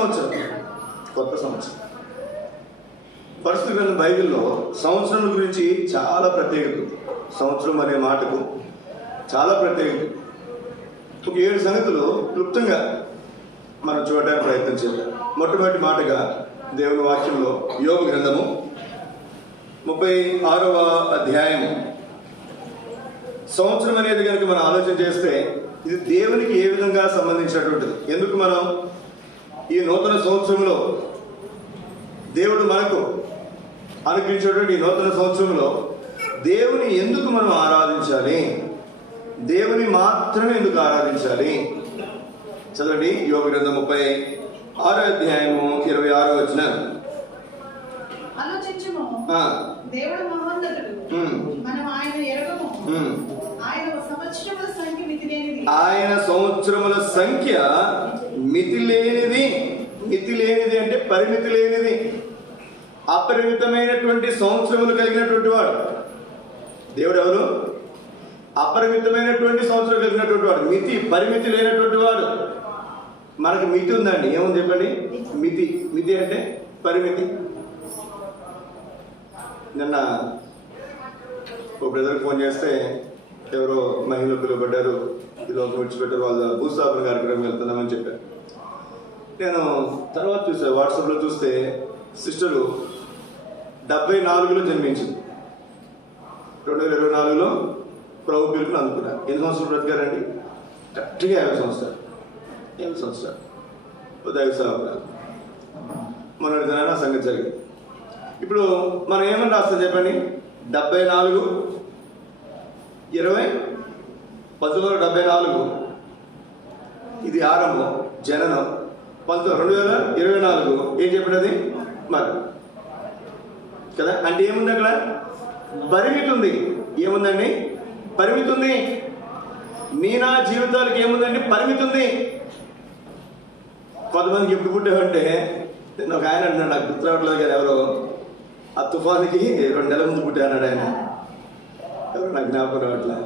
సంవత్సరం? కొత్త సంవత్సరం. పరిశుద్ధ గ్రంథం బైబిల్లో సంవత్సరం గురించి చాలా ప్రత్యేకత. సంవత్సరం అనే మాటకు చాలా ప్రత్యేకత. ఒక 7 సంగతులు క్లుప్తంగా మనం చూడడానికి ప్రయత్నం చేద్దాం. మొట్టమొదటి మాటగా దేవుని వాక్యంలో యోబు గ్రంథము 36వ అధ్యాయము. సంవత్సరం అనేది కనుక మనం ఆలోచన చేస్తే ఇది దేవునికి ఏ విధంగా సంబంధించినటువంటిది. ఎందుకు మనం ఈ నూతన సంవత్సరంలో దేవుడు మనకు అనుగ్రహించేటువంటి ఈ నూతన సంవత్సరంలో దేవుని ఎందుకు మనం ఆరాధించాలి, దేవుని మాత్రమే ఎందుకు ఆరాధించాలి? చదవండి యోబు గ్రంథం 36వ అధ్యాయము 26వ వచనం. ఆలోచించుము, దేవుడు మహోన్నతుడు, మనం ఆయన ఎరగము. ఆయన సంవత్సరముల సంఖ్య మితిలేనిది. ఆయన సంవత్సరముల సంఖ్య మితిలేనిది. మితిలేనిది అంటే పరిమితి లేనిది, అపరిమితమైనటువంటి సంవత్సరములు కలిగినటువంటి వాడు దేవుడు. ఎవరు? అపరిమితమైనటువంటి సంవత్సరం కలిగినటువంటి వాడు, మితి పరిమితి లేనటువంటి వాడు. మనకు మితి ఉందండి. ఏముంది చెప్పండి? మితి. మితి అంటే పరిమితి. నిన్న ఒక బ్రదర్కి ఫోన్ చేస్తే ఎవరో మహిళలు పిలువబడ్డారు, ఈ లోపల విడిచిపెట్టారు, వాళ్ళ భూస్థాపన కార్యక్రమం వెళ్తున్నామని చెప్పారు. నేను తర్వాత చూసా, వాట్సాప్లో చూస్తే సిస్టరు 74లో జన్మించింది. 2024లో ప్రభు పిలుపుని అందుకున్నారు. ఎన్ని సంవత్సరాలు బ్రతికారండి? కరెక్ట్గా 50 సంవత్సరాలు. 50 సంవత్సరాలు దైవ సేవకురాలు. మొన్నటి దినాన సంగతి జరిగింది. ఇప్పుడు మనం ఏమని రాస్తాం చెప్పండి? 74 20 1974 ఇది ఆరంభం, జననం. 2024 ఏం చెప్పినది మరి కదా? అంటే ఏముంది అక్కడ? పరిమితి ఉంది. ఏముందండి? పరిమితి ఉంది. నా జీవితాలకు ఏముందండి? పరిమితి ఉంది. కొంతమందికి ఎప్పుడు పుట్టామంటే, ఒక ఆయన అంటున్నాడు, నాకు గుర్తు రావట్లేదు కదా, ఎవరో ఆ తుఫానికి 2 నెలల ముందు పుట్టాడు ఆయన. ఎవరు నాకు జ్ఞాపకం రావట్లే.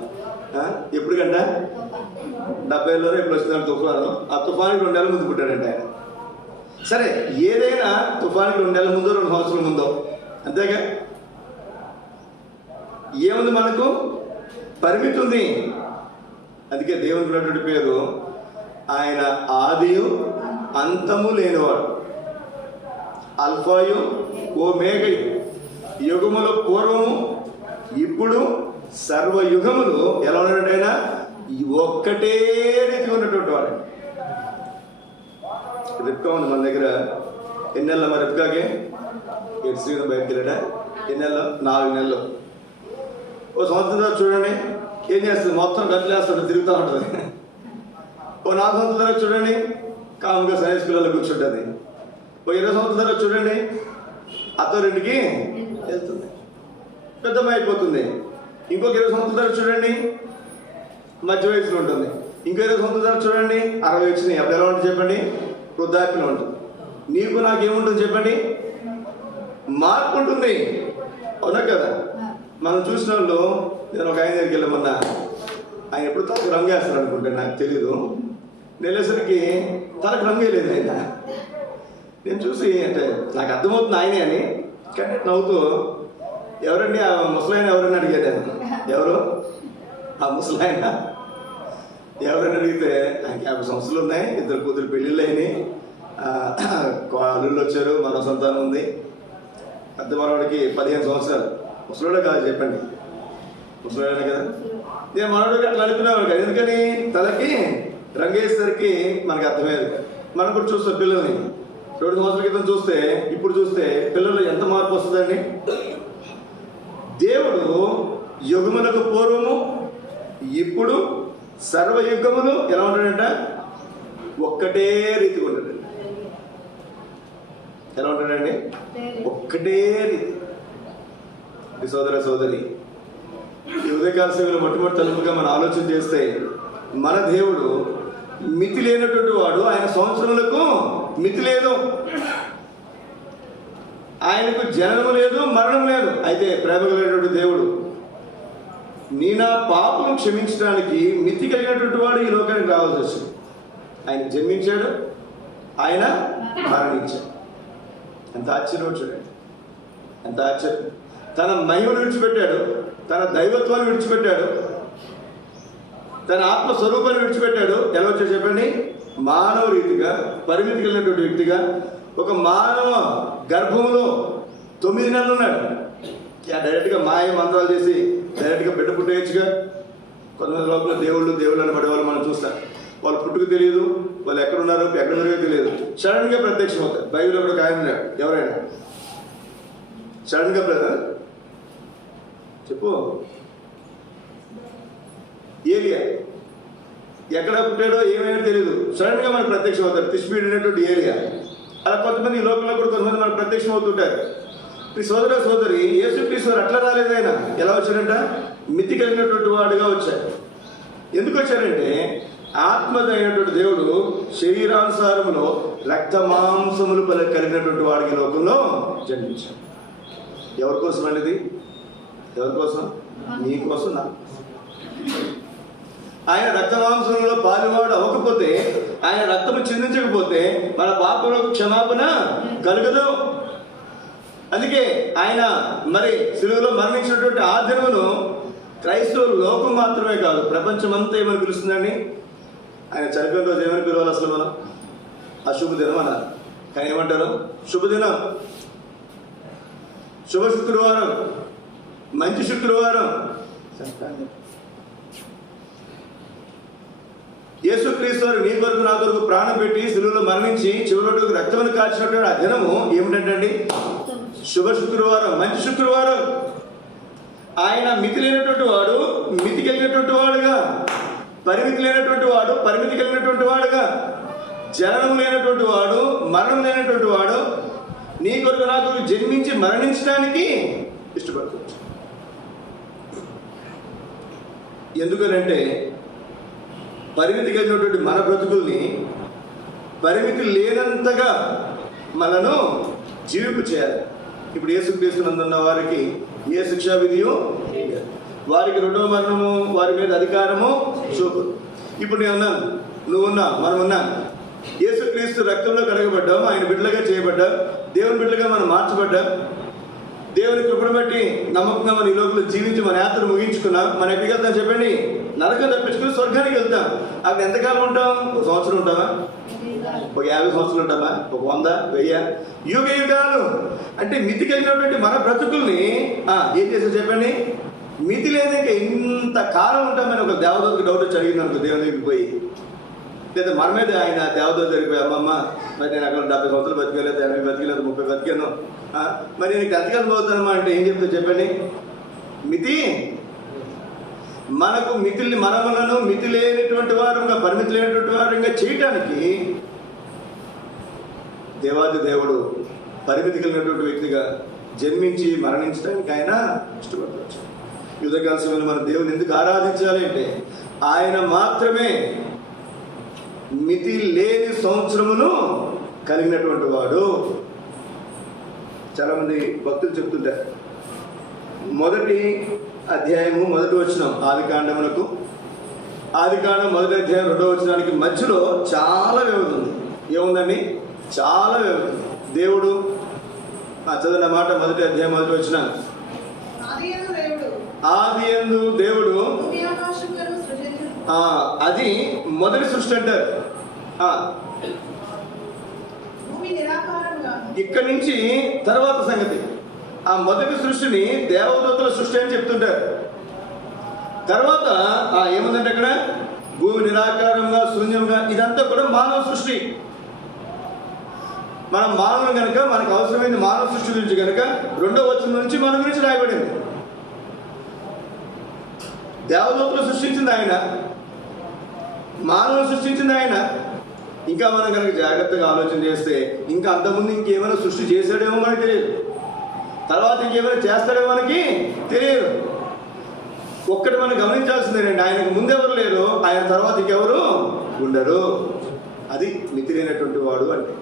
ఎప్పుడు కంట 70లో ఎప్పుడు వచ్చినాడు తుఫాను. ఆ తుఫానికి 2 నెలల ముందు పుట్టాడంట ఆయన. సరే, ఏదైనా తుఫానికి 2 నెలల ముందో 2 సంవత్సరాల ముందో, అంతేగా? ఏముంది? మనకు పరిమితి ఉంది. అందుకే దేవునికి ఉన్నటువంటి పేరు ఆయన ఆదియు అంతము లేనివాడు, అల్ఫాయు ఓమేగయు, యుగముల పూర్వము ఇప్పుడు సర్వయుగములు ఎలా ఉన్నట్టయినా ఒక్కటే రీతి ఉన్నటువంటి వాడు. రిప్కా ఉంది మన దగ్గర. ఎన్ని నెలలు మరి రిప్కాకి? శ్రీను బయటకు వెళ్ళాడా? ఎన్ని నెలలు? 4 నెలలు. ఓ సంవత్సరం తర్వాత చూడండి ఏం చేస్తుంది? మొత్తం గదిలేస్తాడు, తిరుగుతూ ఉంటుంది. ఓ 4 సంవత్సరాల తర్వాత చూడండి కాముగా సైన్స్ స్కూల్లో కూర్చుంటుంది. ఓ 20 సంవత్సరాల తర్వాత చూడండి అత్తోరింటికి వెళ్తుంది, పెద్దమ్మ అయిపోతుంది. ఇంకొక 20 సంవత్సరాల తర్వాత చూడండి మధ్య వయసులో ఉంటుంది. ఇంకో 20 సంవత్సరాల తర్వాత చూడండి 60 వచ్చినాయి. అప్పుడు ఎలా ఉంటుంది చెప్పండి? వృద్ధాప్యంలో ఉంటుంది. నీకు నాకేముంటుంది చెప్పండి? మార్పు ఉంటుంది. అవునా కదా? మనం చూసిన వాళ్ళు, నేను ఒక ఆయన దగ్గరికి వెళ్ళమన్నా, ఆయన ఎప్పుడు తనకు రంగు వేస్తారు అనుకుంటే నాకు తెలీదు. వెళ్ళేసరికి తనకు రంగు వేయలేదు ఆయన. నేను చూసి అంటే నాకు అర్థమవుతుంది ఆయనే అని, కానీ నవ్వుతూ, ఎవరండి ఆ ముసలాయన ఎవరని అడిగాను నేను. ఎవరు ఆ ముసలాయన? ఎవరని అడిగితే నాకు 50 సంవత్సరాలు ఉన్నాయి, 2 కూతురు పెళ్ళిళ్ళు అయినాయి, అల్లుళ్ళు వచ్చారు, మరో సంతానం ఉంది. పెద్ద మనవాడికి 15 సంవత్సరాలు. ముసలోడే కాదు చెప్పండి, ముసలోడే కదా. నేను మనవాడికి అట్లా అనుకునేవాడు కదా. ఎందుకని? తలకి రంగేసరికి మనకు అర్థమయ్యేది. మనం కూడా చూస్తాం పిల్లల్ని. 2 సంవత్సరాల క్రితం చూస్తే ఇప్పుడు చూస్తే పిల్లలు ఎంత మార్పు వస్తుందండి? దేవుడు యుగములకు పూర్వము ఇప్పుడు సర్వయుగములు ఎలా ఉంటాడంట? ఒక్కటే రీతిగా ఉంటాడండి. ఎలా ఉంటాడండి? ఒక్కటే రీతి. సోదర సోదరి, ఈ ఉదయకాల సేవలో మొట్టమొదటి తలుపుగా మనం ఆలోచన చేస్తే, మన దేవుడు మితి లేనటువంటి వాడు. ఆయన సంవత్సరములకు మితి లేదు. ఆయనకు జననము లేదు, మరణం లేదు. అయితే ప్రేమ కలిగినటువంటి దేవుడు నా పాపం క్షమించడానికి మితి కలిగినటువంటి వాడు ఈ లోకానికి రావాల్సి వచ్చింది. ఆయన జన్మించాడు, ఆయన మరణించాడు. ఎంత ఆశ్చర్యం చూడండి, ఎంత ఆశ్చర్యం. తన మహిమను విడిచిపెట్టాడు, తన దైవత్వాన్ని విడిచిపెట్టాడు, తన ఆత్మస్వరూపాన్ని విడిచిపెట్టాడు. ఎలా వచ్చాడు చెప్పండి? మానవ రీతిగా పరిమితి కలిగినటువంటి వ్యక్తిగా ఒక మానవ గర్భంలో 9 నెలలు ఉన్నాడు. డైరెక్ట్గా మాయ మంత్రాలు చేసి డైరెక్ట్గా బిడ్డ పుట్టేయచ్చుగా. కొంతమంది లోపల దేవుళ్ళు అని పడేవాళ్ళు మనం చూస్తాం. వాళ్ళు పుట్టుకు తెలియదు, వాళ్ళు ఎక్కడున్నారో తెలియదు, సడన్గా ప్రత్యక్షం అవుతారు. బైబిల్ కూడా కాయన్నాడు. ఎవరైనా సడన్గా చెప్పు. ఏలియా ఎక్కడ పుట్టాడో ఏమైనా తెలియదు, సడన్గా మనకు ప్రత్యక్షం అవుతారు. తిష్పీడినటువంటి ఏలియా. అలా కొంతమంది ఈ లోకంలో కూడా కొంతమంది మనకు ప్రత్యక్షం అవుతుంటారు. ఈ సోదరి యేసుక్రీస్తు వారు అట్లా రాలేదు. ఆయన ఎలా వచ్చాడంట? మితి కలిగినటువంటి వాడుగా వచ్చాడు. ఎందుకు వచ్చాడంటే ఆత్మదైనటువంటి దేవుడు శరీరానుసారములో రక్త మాంసములు కలిగినటువంటి వాడికి లోకంలో జన్మించాడు. ఎవరి కోసం అనేది? ఎవరి కోసం? నీ కోసం, నా. ఆయన రక్త మాంసంలో పాలువాడు అవ్వకపోతే, ఆయన రక్తము చిందించకపోతే మన పాపలకు క్షమాపణ కలుగదు. అందుకే ఆయన మరి సిలువలో మరణించినటువంటి ఆ దినమును క్రైస్తవ లోకం మాత్రమే కాదు, ప్రపంచమంతా ఏమని పిలుస్తుందండి? ఆయన చనిపోయిన రోజు ఏమని పిలవాలి అసలు మనం? అశుభదినం అన్నారు. కానీ ఏమంటారు? శుభదినం, శుభ శుక్రవారం, మంచి శుక్రవారం. యేసుక్రీస్తు వారు నీ కొరకు నా కొరకు ప్రాణం పెట్టి సిలువలో మరణించి చివరి రక్తమును కాల్చినటువంటి ఆ దినము ఏమిటండి? శుభ శుక్రవారం, మంచి శుక్రవారం. ఆయన మితి లేనటువంటి వాడు మితి కలిగినటువంటి వాడుగా, పరిమితి లేనటువంటి వాడు పరిమితి కలిగినటువంటి వాడుగా, జననం లేనటువంటి వాడు మరణం లేనటువంటి వాడు నీ కొరకు నా కొరకు జన్మించి మరణించడానికి ఇష్టపడుతుంది. ఎందుకనంటే పరిమితి కలిగినటువంటి మన బ్రతుకుల్ని పరిమితి లేనంతగా మనను జీవింపు చేయాలి. ఇప్పుడు యేసుక్రీస్తునందున్న వారికి ఏ శిక్షా విధియో వారికి 2వ మరణము వారి మీద అధికారము చూపు. ఇప్పుడు నేను ఉన్నాను, నువ్వు ఉన్నా, మనం ఉన్నాం. యేసుక్రీస్తు రక్తంలో కడగబడ్డాం, ఆయన బిడ్డలుగా చేయబడ్డాం, దేవుని బిడ్డలుగా మనం మార్చబడ్డాం. దేవుని కృపను బట్టి నమ్మకంగా మన ఈ లోకంలో జీవించి మన యాత్ర ముగించుకున్నాం. మనం ఎక్కడికి వెళ్తాం చెప్పండి? నరకం తప్పించుకుని స్వర్గానికి వెళ్తాం. అక్కడ ఎంతకాలం ఉంటాం? 1 సంవత్సరం ఉంటామా? ఒక 50 సంవత్సరాలు ఉంటామా? ఒక 100, 1000? యుగ యుగాలు. అంటే మితి కలిగినటువంటి మన బ్రతుకుల్ని ఏం చేశారు చెప్పండి? మితి లేదు, ఇంకా ఇంత కాలం ఉంటామని ఒక దేవదూతకు డౌట్ వచ్చి అడిగింది అనుకో, దేవుని దగ్గరికి పోయి, లేదా మన మీద ఆయన దేవదూత జరిగిపోయి, అమ్మమ్మ మరి నేను అక్కడ 70 సంవత్సరాలు బతికలేదు, 80 బతికలేదు, 30 బతికాను, మరి నేను ఎంతకాలం పోతానమ్మా అంటే ఏం చెప్తా చెప్పండి? మితి. మనకు మనములను మితి లేనటువంటి వారుగా, పరిమితి లేనటువంటి వారుగా చేయటానికి దేవాది దేవుడు పరిమితి కలిగినటువంటి వ్యక్తిగా జన్మించి మరణించడానికి ఆయన ఇష్టపడవచ్చు. యుద్ధకాల సమయంలో మన దేవుని ఎందుకు ఆరాధించాలి అంటే ఆయన మాత్రమే మితి లేని సంవత్సరమును కలిగినటువంటి వాడు. చాలా మంది భక్తులు చెప్తుంటారు, 1వ అధ్యాయము 1వ వచనం ఆదికాండం 1వ అధ్యాయం 2వ వచనానికి మధ్యలో చాలా వ్యవధి ఉంది. ఏముందండి? చాలా వ్యవధి. దేవుడు చదివిన మాట 1వ అధ్యాయం 1వ వచనం, ఆదియందు దేవుడు, అది మొదటి సృష్టి అంటారు. ఇక్కడి నుంచి తర్వాత సంగతి. ఆ మొదటి సృష్టిని దేవదూతల సృష్టి అని చెప్తుంటారు. తర్వాత ఏముందంటే అక్కడ భూమి నిరాకారంగా, శూన్యంగా, ఇదంతా కూడా మానవ సృష్టి. మనం మానవులు కనుక మనకు అవసరమైంది మానవ సృష్టి గురించి కనుక 2వ వచనం నుంచి మన గురించి రాయబడింది. దేవదూతలు సృష్టించింది ఆయన, మానవులు సృష్టించింది ఆయన. ఇంకా మనం కనుక జాగ్రత్తగా ఆలోచన చేస్తే ఇంకా అంతకుముందు ఇంకేమైనా సృష్టి చేశాడేమో మనకి తెలియదు, తర్వాత ఇంకేమైనా చేస్తాడేమో మనకి తెలియదు. ఒక్కటి మనం గమనించాల్సిందేనండి, ఆయనకు ముందెవరు లేరు, ఆయన తర్వాత ఇంకెవరు ఉండరు. అది మితి లేనటువంటి వాడు అంటే.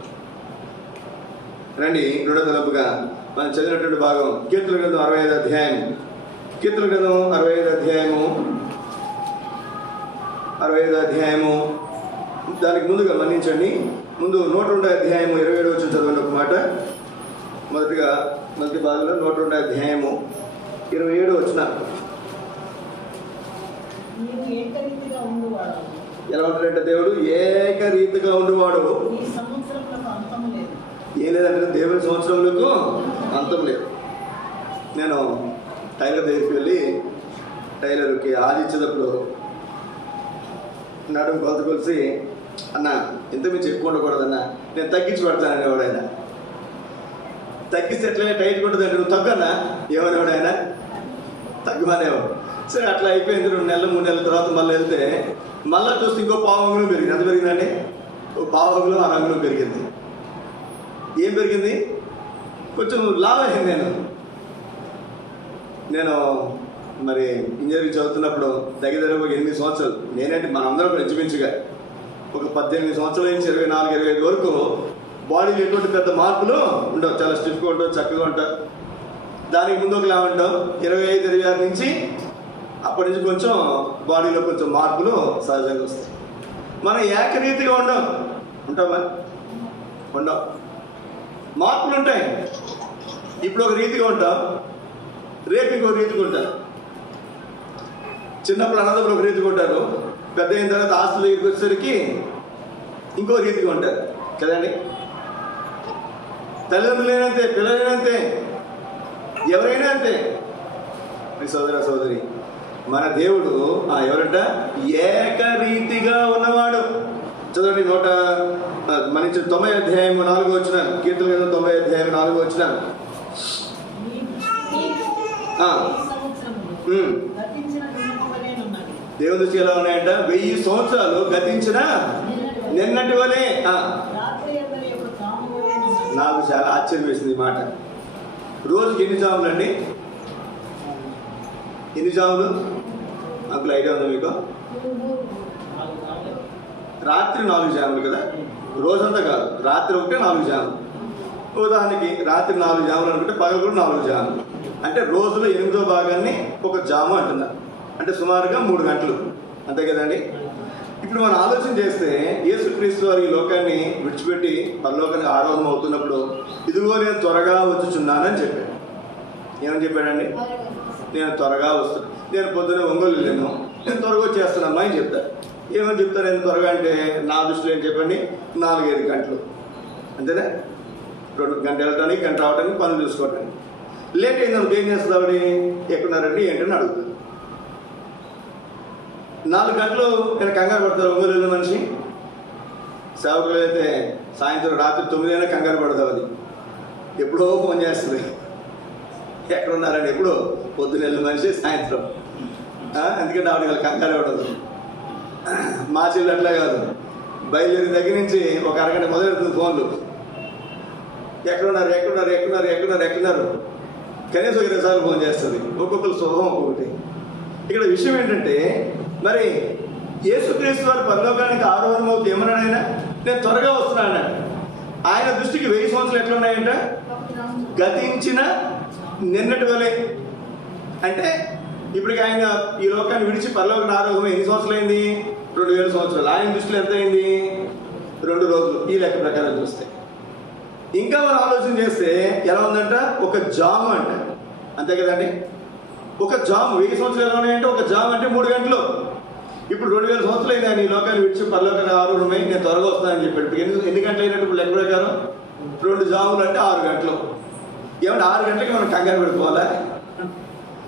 రండి 2వ తలపుగా మనం చదివినటువంటి భాగం కీర్తన గ్రంథం 65వ అధ్యాయం. కీర్తన గ్రంథం 65వ అధ్యాయము దానికి ముందుగా మన్నించండి, ముందు 102 అధ్యాయము 27 వచ్చి చదవండి ఒక మాట. మొదటి భాగంలో 102 అధ్యాయము 27 వచ్చిన ఎలా ఉంటాడంటే దేవుడు ఏకరీతిగా ఉండువాడు. ఏం లేదంటే దేవుని సంవత్సరములకు అంతం లేదు. నేను టైలర్ దగ్గరికి వెళ్ళి టైలర్కి ఆదిచ్చేటప్పుడు నడుము కొలత కొలిసి, అన్న ఎంత మీరు ఎక్కువ ఉండకూడదన్న, నేను తగ్గించి పడతానండి. ఎవడైనా తగ్గిస్తే ఎట్లయినా టైట్ ఉంటుందండి, నువ్వు తగ్గన్నా ఏమనేవాడు ఆయన, తగ్గమనేవాడు. సరే అట్లా అయిపోయింది. 2 నెలలు 3 నెలల తర్వాత మళ్ళీ వెళ్తే మళ్ళీ చూస్తే ఇంకో పావంగులు పెరిగింది. ఎంత పెరిగిందండి? ఒక పావంగులు 6 అంగుళం పెరిగింది. ఏం పెరిగింది? కొంచెం లాభం అయింది. నేను మరి ఇంజనీరింగ్ చదువుతున్నప్పుడు దగ్గర ఒక 8 సంవత్సరాలు, నేనంటే మనందరం కూడా ఇంచుమించుగా ఒక 18 సంవత్సరాల నుంచి 24, 25 వరకు బాడీలో ఎటువంటి పెద్ద మార్పులు ఉండవు. చాలా స్టిఫ్గా ఉంటావు, చక్కగా ఉంటావు. దానికి ముందు ఒకలా ఉంటావు. 25, 26 నుంచి అప్పటి నుంచి కొంచెం బాడీలో కొంచెం మార్పులు సహజంగా వస్తాయి. మనం ఏకరీతిగా ఉంటామా? ఉండవు. మార్పులు ఉంటాయి. ఇప్పుడు ఒక రీతిగా ఉంటాం, రేపు ఇంకొక రీతిగా ఉంటారు. చిన్నప్పుడు అన్నదప్పుడు ఒక రీతిగా ఉంటారు, పెద్ద అయిన తర్వాత ఆస్తుల దగ్గరికి వచ్చేసరికి ఇంకో రీతిగా ఉంటారు కదండి. తల్లిదండ్రులైనా అంతే, పిల్లలైనా అంతే, ఎవరైనా అంతే. మీ సోదర సోదరి, మన దేవుడు ఎవరంట? ఏకరీతిగా ఉన్నవాడు. చదవండి. మన 90 అధ్యాయం 4 వచ్చినాను. కీర్తన 90 అధ్యాయం 4 వచ్చినాను. దేవుని దృష్టి ఎలా ఉన్నాయంట? 1000 సంవత్సరాలు గతించిన నిన్నటి వలే. నాకు చాలా ఆశ్చర్యం వేసింది ఈ మాట. రోజుకి ఎన్ని జాములు అండి? ఎన్ని జాములు? నాకు ఐడియా ఉందా మీకు? రాత్రి 4 జాములు కదా, రోజంతా కాదు. రాత్రి ఒకటే 4 జాములు. ఉదాహరణకి రాత్రి 4 జాములు అనుకుంటే పగలు కూడా 4 జాములు. అంటే రోజులో 8వ భాగాన్ని ఒక జాము అంటున్నారు. అంటే సుమారుగా 3 గంటలు, అంతే కదండి. ఇప్పుడు మనం ఆలోచన చేస్తే యేసుక్రీస్తు వారు ఈ లోకాన్ని విడిచిపెట్టి పరలోకానికి ఆరోహణం అవుతున్నప్పుడు, ఇదిగో నేను త్వరగా వచ్చుచున్నానని చెప్పాడు. ఏమని చెప్పాడండి? నేను త్వరగా వస్తాను. నేను పొద్దున్న ఒంగోలు వెళ్ళాను, నేను త్వరగా వచ్చేస్తున్నామ్మా అని చెప్తాను. ఏమని చెప్తారు? నేను త్వరగా అంటే నా దృష్టిలో ఏం చెప్పండి, 4-5 గంటలు అంతేనా? 2 గంటలు వెళ్ళడానికి, గంట రావడానికి, పనులు చూసుకోవడానికి. లేట్ అయిందనుకో ఏం చేస్తావు? ఎక్కడున్నారండి ఏంటని అడుగుతారు. 4 గంటలు నేను కంగారు పడతారు. ఒంగోలు వెళ్ళిన మనిషి సేవకులు అయితే సాయంత్రం రాత్రి 9 అయినా కంగారు పడతావు. అది ఎప్పుడో ఫోన్ చేస్తుంది, ఎక్కడున్నారండి? ఎప్పుడో పొద్దున్న వెళ్ళిన మనిషి సాయంత్రం. ఎందుకంటే ఆవిడ వాళ్ళు కంగారు పడదు. మా చెల్లి అట్లా కాదు, బయలుదేరిన దగ్గర నుంచి ఒక అరగంట మొదలెడుతుంది ఫోన్లు. ఎక్కడున్నారు ఎక్కడున్నారు ఎక్కడున్నారు ఎక్కడున్నారు ఎక్కడున్నారు కనీసం 20 సార్లు ఫోన్ చేస్తుంది. ఒక్కొక్కరు శుభం ఒక్కొక్కటి. ఇక్కడ విషయం ఏంటంటే, మరి యేసుక్రీస్తు వారు పరలోకానికి ఆరోహణం అవుతూ ఏమన్నాడు ఆయన? నేను త్వరగా వస్తున్నాను. ఆయన దృష్టికి 1000 సంవత్సరాలు ఎట్లా ఉన్నాయంట? గతించిన నిన్నటి వలే. అంటే ఇప్పటికి ఆయన ఈ లోకాన్ని విడిచి పరలోకానికి ఆరోహణం ఎన్ని సంవత్సరాలు అయింది? 2000 సంవత్సరాలు. ఆయన దృష్టిలో ఎంత అయింది? 2 రోజులు. ఈ లెక్క ప్రకారం చూస్తే ఇంకా మనం ఆలోచన చేస్తే ఎలా ఉందంట? ఒక జాము అంట, అంతే కదండి. ఒక జాము 1000 సంవత్సరాలు ఎలా ఉన్నాయంటే ఒక జాము అంటే 3 గంటలు. ఇప్పుడు 2000 సంవత్సరాలు అయింది ఆయన ఈ లోకాన్ని విడిచి పరలోకానికి ఆరోహణమై నేను త్వరగా వస్తానని చెప్పాడు. ఇప్పుడు ఎన్ని గంటలు అయినట్టు లెక్క ప్రకారం? 2 జాములు అంటే 6 గంటలు. ఏమంటే 6 గంటలకి మనం కంగారు పడిపోవాలా?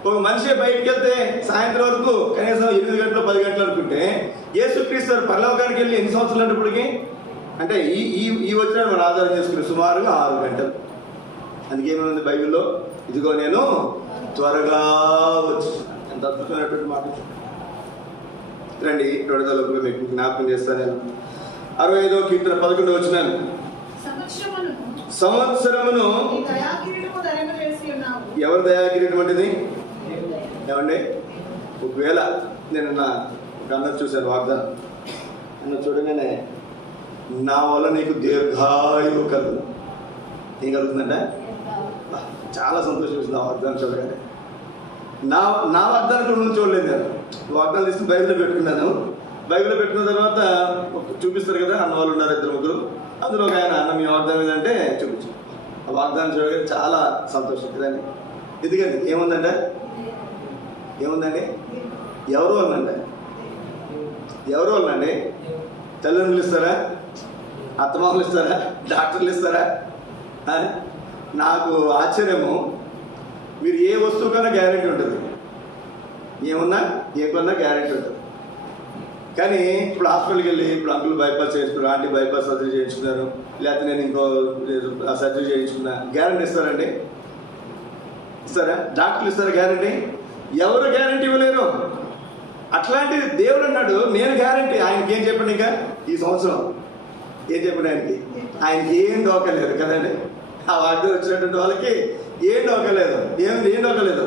ఒక మనిషి బయటికి వెళ్తే సాయంత్రం వరకు కనీసం 8 గంటలు 10 గంటలు అనుకుంటే, యేసుక్రీస్తు పరలోకానికి వెళ్ళి ఎన్ని సంవత్సరాలు అంటే ఇప్పటికి? అంటే ఈ వచ్చిన మనం ఆధారం చేసుకుని సుమారుగా 6 గంటలు. అందుకేమైంది బైబిల్లో? ఇదిగో నేను త్వరగా వచ్చి. ఎంత అద్భుతమైనటువంటి మాట. రండి రెండోలోపుగా మీకు జ్ఞాపకం చేస్తాను. నేను 65వ కీర్తన 11వ వచనం. సంవత్సరమును ఎవరు దయాకిరీటం అంటేది? ఏమండి, ఒకవేళ నేను గంధం చూశాను వాగ్దానం, నన్ను చూడగానే నా వల్ల నీకు దీర్ఘాయువు కలుగు. ఏం కలుగుతుందంటే చాలా సంతోషం వేసింది ఆ వాగ్దానం చూడగానే. నా వాగ్దానం కూడా నుంచి చూడలేదు. నేను వాగ్దానం తీసుకుని బైబిల్లో పెట్టుకున్నాను. బైబిల్లో పెట్టుకున్న తర్వాత చూపిస్తారు కదా, అన్న వాళ్ళు ఉన్నారు 2-3. అందులో ఒక ఆయన అన్న మీ వాగ్దానం ఏదంటే చూపించు. ఆ వాగ్దానం చూడగానే చాలా సంతోషం కదండి. ఎందుకండి ఏముందంటే ఏముందండి ఎవరు వాళ్ళండి తల్లిదండ్రులు ఇస్తారా, అత్తమామలు ఇస్తారా, డాక్టర్లు ఇస్తారా? నాకు ఆశ్చర్యము, మీరు ఏ వస్తువు కన్నా గ్యారెంటీ ఉంటుంది, ఏమున్నా ఏ కొన్నా గ్యారెంటీ ఉంటుంది. కానీ ఇప్పుడు హాస్పిటల్కి వెళ్ళి ఇప్పుడు అంకుల్ బైపాస్ చేయించుకున్నారు, ఆంటీ బైపాస్ సర్జరీ చేయించుకున్నారు, లేకపోతే నేను ఇంకో సర్జరీ చేయించుకున్నా, గ్యారెంటీ ఇస్తారండి? ఇస్తారా? డాక్టర్లు ఇస్తారా గ్యారెంటీ? ఎవరు గ్యారెంటీ ఇవ్వలేరు. అట్లాంటిది దేవుడు అన్నాడు నేను గ్యారెంటీ. ఆయనకి ఏం చెప్పండి, ఇంకా ఈ సంవత్సరం ఏం చెప్పండి, ఆయనకి ఏం డోకలేదు కదండి. ఆ వాగ్దానం వచ్చినటువంటి వాళ్ళకి ఏం డోకలేదు. ఏం డోకలేదు.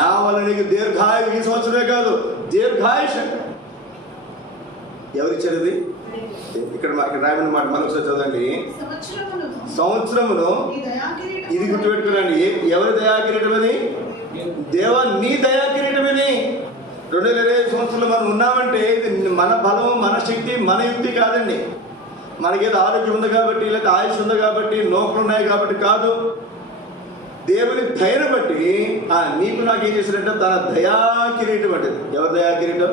నా వల్ల నీకు దీర్ఘాయు, ఈ సంవత్సరమే కాదు దీర్ఘాయుష్. ఎవరిచ్చారు ఇది? ఇక్కడ రాయమన్న మాట మరొకసారి చదవండి. సంవత్సరమును ఇది గుర్తుపెట్టుకోనండి. ఎవరి దయాకిరీటం అది? దేవా నీ దయాకిరీటమని. 2025 సంవత్సరంలో మనం ఉన్నామంటే ఇది మన బలం, మన శక్తి, మన యుక్తి కాదండి. మనకేదో ఆరోగ్యం ఉంది కాబట్టి, లేకపోతే ఆయుష్ ఉంది కాబట్టి, నోకలు ఉన్నాయి కాబట్టి కాదు. దేవుని దయను బట్టి నీకు నాకు ఏం చేశాడంటే తన దయా కిరీటం అంటే. ఎవరి దయా కిరీటం?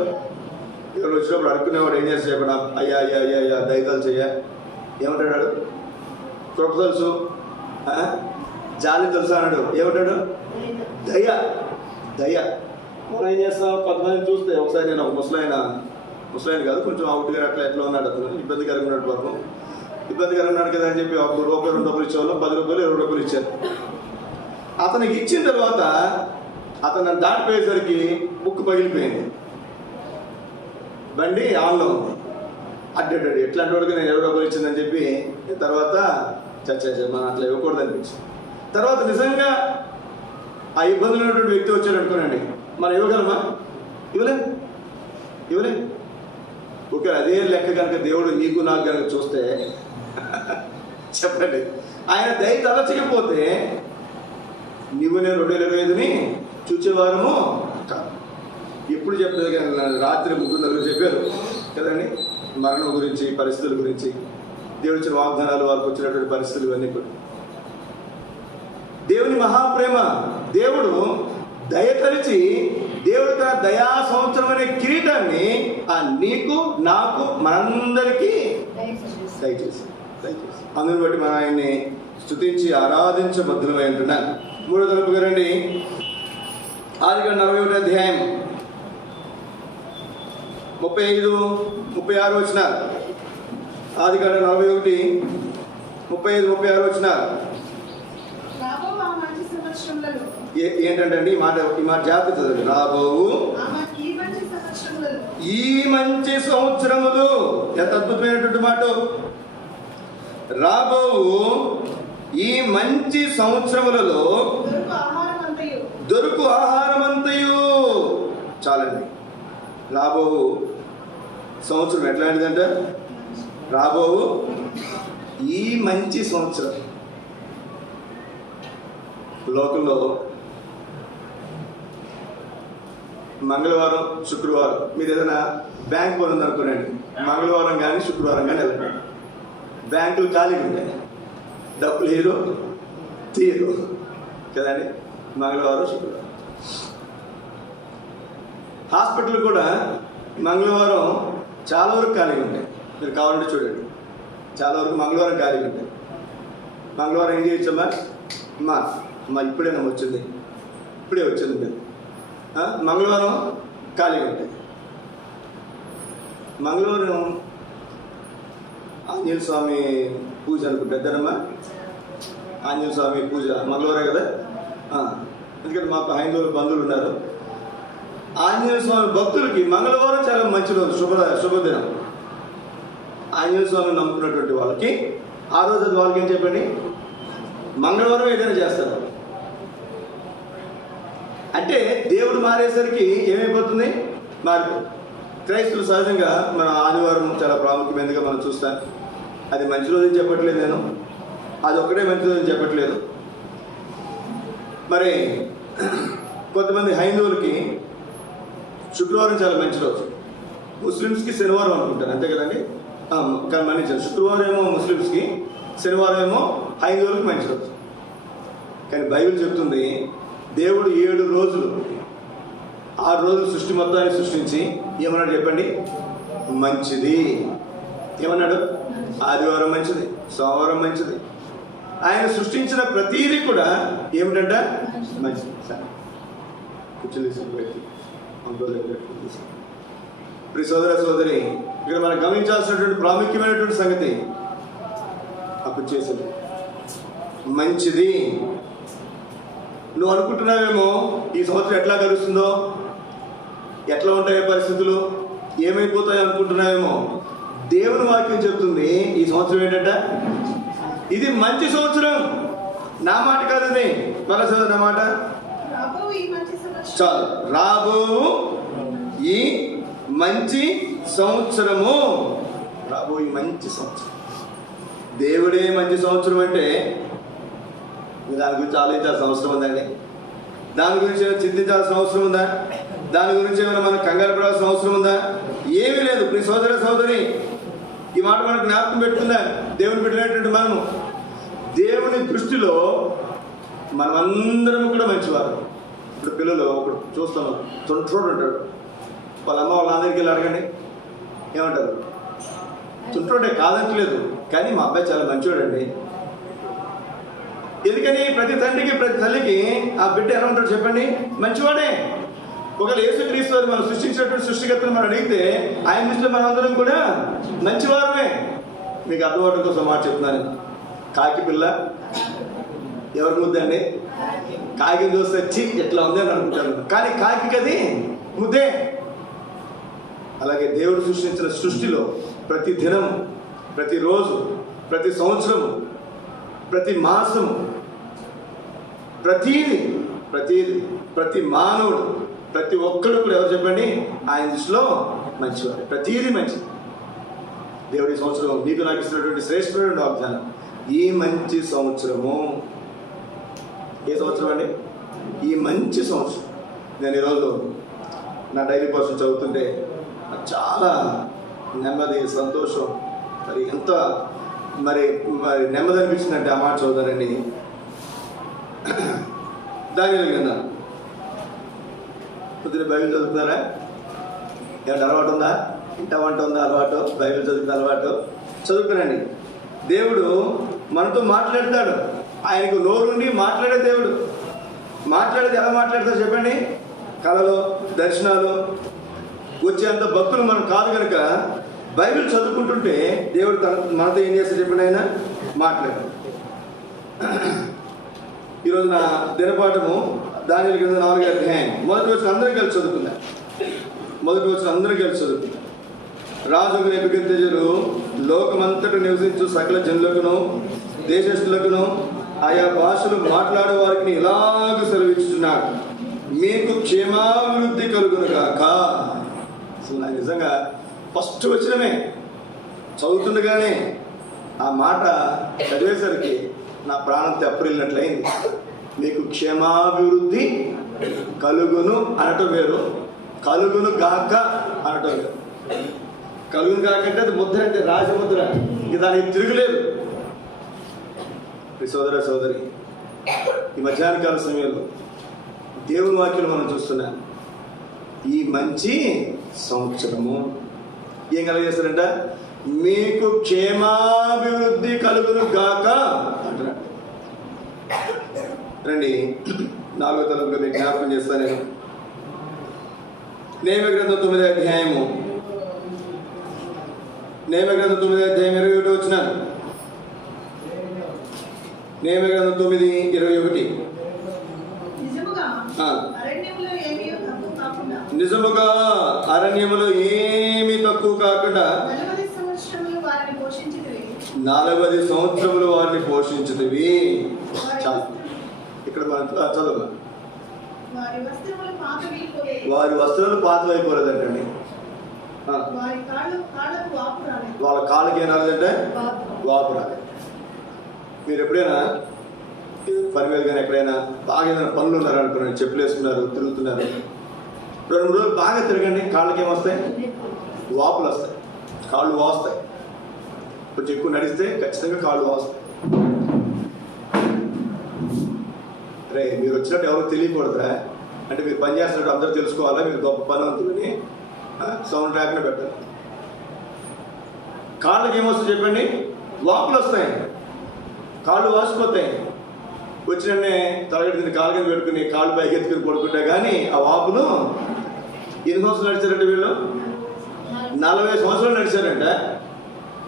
ఇక్కడ వచ్చినప్పుడు అడుక్కునేవాడు ఏం చేస్తే చెప్పడా, అయ్యా అయ్యా అయ్యా అయ్యా దయతలు చెయ్య. ఏమంటాడు? కృప తెలుసు, జాలి తెలుసు అన్నాడు. ఏమంటాడు? దయ. దయ. మనం ఏం చేస్తాం, కొంతమంది చూస్తే ఒకసారి నేను ఒక ముసలాయన కాదు, కొంచెం అవుట్గా అట్లా ఎట్లా ఉన్నాడు, అతను ఇబ్బందికరంగా ఉన్నాడు. పాపం ఇబ్బందికరంగా ఉన్నాడు కదా అని చెప్పి ₹1, ₹2 ఇచ్చేవాళ్ళు, ₹10, ₹20 ఇచ్చారు. అతనికి ఇచ్చిన తర్వాత అతను దాటిపోయేసరికి బుక్ పగిలిపోయింది, బండి ఆన్లో ఉంది. అడ్డాడు. ఎట్లాంటి వాడికి నేను ₹20 ఇచ్చిందని చెప్పి తర్వాత చర్చ మనం అట్లా ఇవ్వకూడదు అనిపించింది. తర్వాత నిజంగా ఆ ఇబ్బందులు ఉన్నటువంటి వ్యక్తి వచ్చాడు అనుకోనండి, మనం ఇవ్వగలమా? ఇవ్వలే. ఓకే, అదే లెక్క కనుక దేవుడు నీకు నాకు కనుక చూస్తే చెప్పండి, ఆయన దయ తలచకపోతే నువ్వు నేను 2025ని చూచేవారము కాదు. ఎప్పుడు చెప్పలేదు కానీ రాత్రి 3 చెప్పారు కదండి, మరణం గురించి, పరిస్థితుల గురించి, దేవుడి ఇచ్చిన వాగ్దానాలు, వారికి వచ్చినటువంటి పరిస్థితులు ఇవన్నీ కూడా. దేవుని మహాప్రేమ. దేవుడు దయతలిచి దేవుడు తన దయా సంవత్సరం అనే కిరీటాన్ని నీకు నాకు మనందరికీ దయచేసి అందుని బట్టి మనం ఆయన్ని స్తుతించి ఆరాధించబద్ధులమై ఉంటున్నాను. 3వ తలుపు గారండి, ఆదికాండం 41వ అధ్యాయం 35, 36 వచనాలు. ఆదికాండం 41, 35, 36 వచనాలు. ఏంటంటే అండి ఈ మాట జాగ్రత్త చదవండి. రాబోవు ఈ మంచి సంవత్సరములు. ఎంత అద్భుతమైనటువంటి మాట. రాబోవు ఈ మంచి సంవత్సరములలో దొరుకు ఆహారమంతయు. చాలండి. రాబోవు సంవత్సరం ఎట్లాంటిదంటే, రాబోవు ఈ మంచి సంవత్సరం. లోకంలో మంగళవారం, శుక్రవారం మీరు ఏదైనా బ్యాంక్ పని ఉందనుకోనండి, మంగళవారం కానీ శుక్రవారం కానీ వెళ్ళండి. బ్యాంకులు ఖాళీగా ఉంటాయి, డబ్బులు తీరు కదండి. మంగళవారం, శుక్రవారం. హాస్పిటల్ కూడా మంగళవారం చాలా వరకు ఖాళీగా ఉంటాయి. మీరు కావాలంటే చూడండి, చాలా వరకు మంగళవారం ఖాళీగా ఉంటాయి. మంగళవారం ఏం చేయొచ్చమ్మా? అమ్మా ఇప్పుడేనా వచ్చింది, ఇప్పుడే వచ్చింది మీరు. మంగళవారం ఖాళీగా ఉంటాయి. మంగళవారం ఆంజనేయ స్వామి పూజ అనుకుంటారమ్మా. ఆంజనేయ స్వామి పూజ మంగళవారం కదా. ఎందుకంటే మాకు హైందవులు బంధువులు ఉన్నారు. ఆంజనేయ స్వామి భక్తులకి మంగళవారం చాలా మంచి రోజు, శుభదినం. ఆంజనేయ స్వామిని నమ్ముకున్నటువంటి వాళ్ళకి ఆ రోజు అది వాళ్ళకి ఏం చెప్పండి, మంగళవారం ఏదైనా చేస్తారు. అంటే దేవుడు మారేసరికి ఏమైపోతుంది, మారిపోతుంది. క్రైస్తవులు సహజంగా మన ఆదివారం చాలా ప్రాముఖ్యమైనదిగా మనం చూస్తాం. అది మంచి రోజు చెప్పట్లేదు నేను, అది ఒక్కటే మంచి రోజు చెప్పట్లేదు. మరి కొంతమంది హైందవులకి శుక్రవారం చాలా మంచి రోజు, ముస్లిమ్స్కి శనివారం అనుకుంటారు, అంతే కదండి. కానీ మన్నించారు. శుక్రవారం ఏమో ముస్లిమ్స్కి, శనివారం ఏమో హైందవులకు మంచి రోజు. కానీ బైబిల్ చెప్తుంది దేవుడు 7 రోజులు 6 రోజులు సృష్టి మొత్తాన్ని సృష్టించి ఏమన్నాడు చెప్పండి? మంచిది. ఏమన్నాడు? ఆదివారం మంచిది, సోమవారం మంచిది. ఆయన సృష్టించిన ప్రతీది కూడా ఏమిటంట? మంచిది. ఇప్పుడు సోదర సోదరి, ఇక్కడ మనం గమనించాల్సినటువంటి ప్రాముఖ్యమైనటువంటి సంగతి అప్పుడు చేసింది మంచిది. నువ్వు అనుకుంటున్నావేమో ఈ సంవత్సరం ఎట్లా గడుస్తుందో, ఎట్లా ఉంటాయో పరిస్థితులు, ఏమైపోతాయో అనుకుంటున్నావేమో. దేవుని వాక్యం చెప్తుంది ఈ సంవత్సరం ఏంటంట? ఇది మంచి సంవత్సరం. నా మాట కాదు, ఇది మళ్ళా చదువు నా మాట. చాలు. రాబో ఈ మంచి సంవత్సరము. రాబో ఈ మంచి సంవత్సరం. దేవుడే మంచి సంవత్సరం అంటే దాని గురించి ఆలోచించాల్సిన అవసరం ఉందండి? దాని గురించి ఏమైనా చింతించాల్సిన అవసరం ఉందా? దాని గురించి ఏమైనా మనం కంగారు పడాల్సిన అవసరం ఉందా? ఏమీ లేదు. ప్రియ సోదర సోదరి, ఈ మాట మనకు జ్ఞాపకం పెట్టుకుందా? దేవుని పెట్టినటువంటి మనము దేవుని దృష్టిలో మనమందరం కూడా మంచివారు. ఇప్పుడు పిల్లలు ఒకటి చూస్తాను, తుంట్రోడు ఉంటాడు. వాళ్ళ అమ్మ వాళ్ళ దగ్గరికి వెళ్ళి అడగండి, ఏమంటారు? తుంట్రోడే కాదంటలేదు, కానీ మా అబ్బాయి చాలా మంచివాడండి. ఎందుకని? ప్రతి తండ్రికి ప్రతి తల్లికి ఆ బిడ్డ ఎలా ఉంటాడు చెప్పండి? మంచివాడే. ఒకవేళ యేసుక్రీస్తు వారు మనం సృష్టించినటువంటి సృష్టికర్తను మనం అడిగితే ఆయన దృష్టిలో మనం అందరం కూడా మంచివారమే. మీకు అర్థమవడం కోసం మాట చెప్తున్నాను. కాకి పిల్ల ఎవరి ముద్దండి? కాకి చూస్తే వచ్చి ఎట్లా ఉంది అని అనుకుంటాను, కానీ కాకి అది ముద్దే. అలాగే దేవుడు సృష్టించిన సృష్టిలో ప్రతి దినం, ప్రతిరోజు, ప్రతి సంవత్సరం, ప్రతి మాసము, ప్రతీది ప్రతి మానవుడు, ప్రతి ఒక్కడు కూడా ఎవరు చెప్పండి? ఆయన దృష్టిలో మంచివాడు. ప్రతీది మంచిది. దేవుడి సంవత్సరం నీకు నాకు ఇస్తున్నటువంటి శ్రేష్టమైన వాగ్దానం ఈ మంచి సంవత్సరము. ఏ సంవత్సరం అండి? ఈ మంచి సంవత్సరం. నేను ఈరోజు నా డైరీ పర్సన్ చదువుతుంటే నాకు చాలా నెమ్మది, సంతోషం, మరి ఎంత మరి నెమ్మది అనిపించిందంటే ఆ మాట చదువుతారండి. దానిలో కింద కొద్దిగా బైబిల్ చదువుతున్నారా? ఏమంటే అలవాటు ఉందా? ఇంట వంట ఉందా అలవాటు? బైబిల్ చదువుకున్న అలవాటు? చదువుకునండి. దేవుడు మనతో మాట్లాడతాడు. ఆయనకు నోరుండి మాట్లాడే దేవుడు. మాట్లాడేది ఎలా మాట్లాడతాడు చెప్పండి? కళలో, దర్శనాలు వచ్చేంత భక్తులు మనం కాదు కనుక బైబిల్ చదువుకుంటుంటే దేవుడు మనతో ఏం చేస్తే చెప్పండి? ఆయన మాట్లాడు. ఈరోజు నా దినపాఠము దానియేలు గ్రంథం 4వ అధ్యాయం. మొదటి వచ్చిన అందరూ కలిసి చదువుకున్నారు. రాజు నెబుకద్నెజరు లోకమంతట నివసించు సకల జనులకును దేశస్థులకును ఆయా భాషలు మాట్లాడే వారికి ఇలాగ సెలవిస్తున్నాడు, మీకు క్షేమాభివృద్ధి కలుగును గాక. అసలు నాకు నిజంగా ఫస్ట్ వచ్చినమే చదువుతుండగానే ఆ మాట చదివేసరికి నా ప్రాణం తెప్పరిల్లినట్లయింది. మీకు క్షేమాభివృద్ధి కలుగును అనటం వేరు, కలుగును గాక అనటం వేరు. కలుగును గాక అంటే అది ముద్ర, అంటే రాజముద్ర, ఇంక దానికి తిరుగులేదు. సోదర సోదరి, ఈ మధ్యాహ్న కాల సమయంలో దేవుని వాక్యం మనం చూస్తున్నాం. ఈ మంచి సంవత్సరము ఏం కలిగేస్తారంట? మీకు క్షేమాభివృద్ధి కలుగును గాక అంటున్నాడు. రండి 4వ తరగతిలో మీకు జ్ఞాపకం చేస్తాను నేను. నెహెమీయా గ్రంథం 9వ అధ్యాయము 21 వచ్చినాను. నెహెమీయా గ్రంథం 9:21. నిజముగా అరణ్యములో ఏమీ తక్కువ కాకుండా 40 సంవత్సరములు వారిని పోషించుతవి. ఇక్కడ మనం చదువు. వారి వస్త్రాలు పాతవైపోలేదంటండి. వాళ్ళ కాళ్ళకి ఏం రాలేదంటే వాపు రాలేదు. మీరు ఎప్పుడైనా పరివేలు కానీ ఎక్కడైనా బాగా ఏదైనా పనులు ఉన్నారనుకున్నాను, చెప్పులు వేసుకున్నారు, తిరుగుతున్నారు, 2-3 రోజులు బాగా తిరగండి, కాళ్ళకి ఏమొస్తాయి? వాపులు వస్తాయి, కాళ్ళు వాస్తాయి. కొంచెం ఎక్కువ నడిస్తే ఖచ్చితంగా కాళ్ళు వాస్తాయి. రే మీరు వచ్చినట్టు ఎవరికి తెలియకూడదురా, అంటే మీరు పని చేస్తున్నట్టు అందరూ తెలుసుకోవాలా, మీరు గొప్ప పనివంతులని సౌండ్ ట్రాక్నే పెట్టాలి. కాళ్ళకి ఏమొస్తుంది చెప్పండి? వాపులు వస్తాయి, కాళ్ళు వాసిపోతాయి. వచ్చిననే తలగడి కాళ్ళ కింద పెట్టుకుని కాళ్ళు పైకి ఎత్తుకుని పడుకుంటా కానీ ఆ వాపును ఎన్ని సంవత్సరాలు నడిచారంటే వీళ్ళు 40 సంవత్సరాలు నడిచారంట.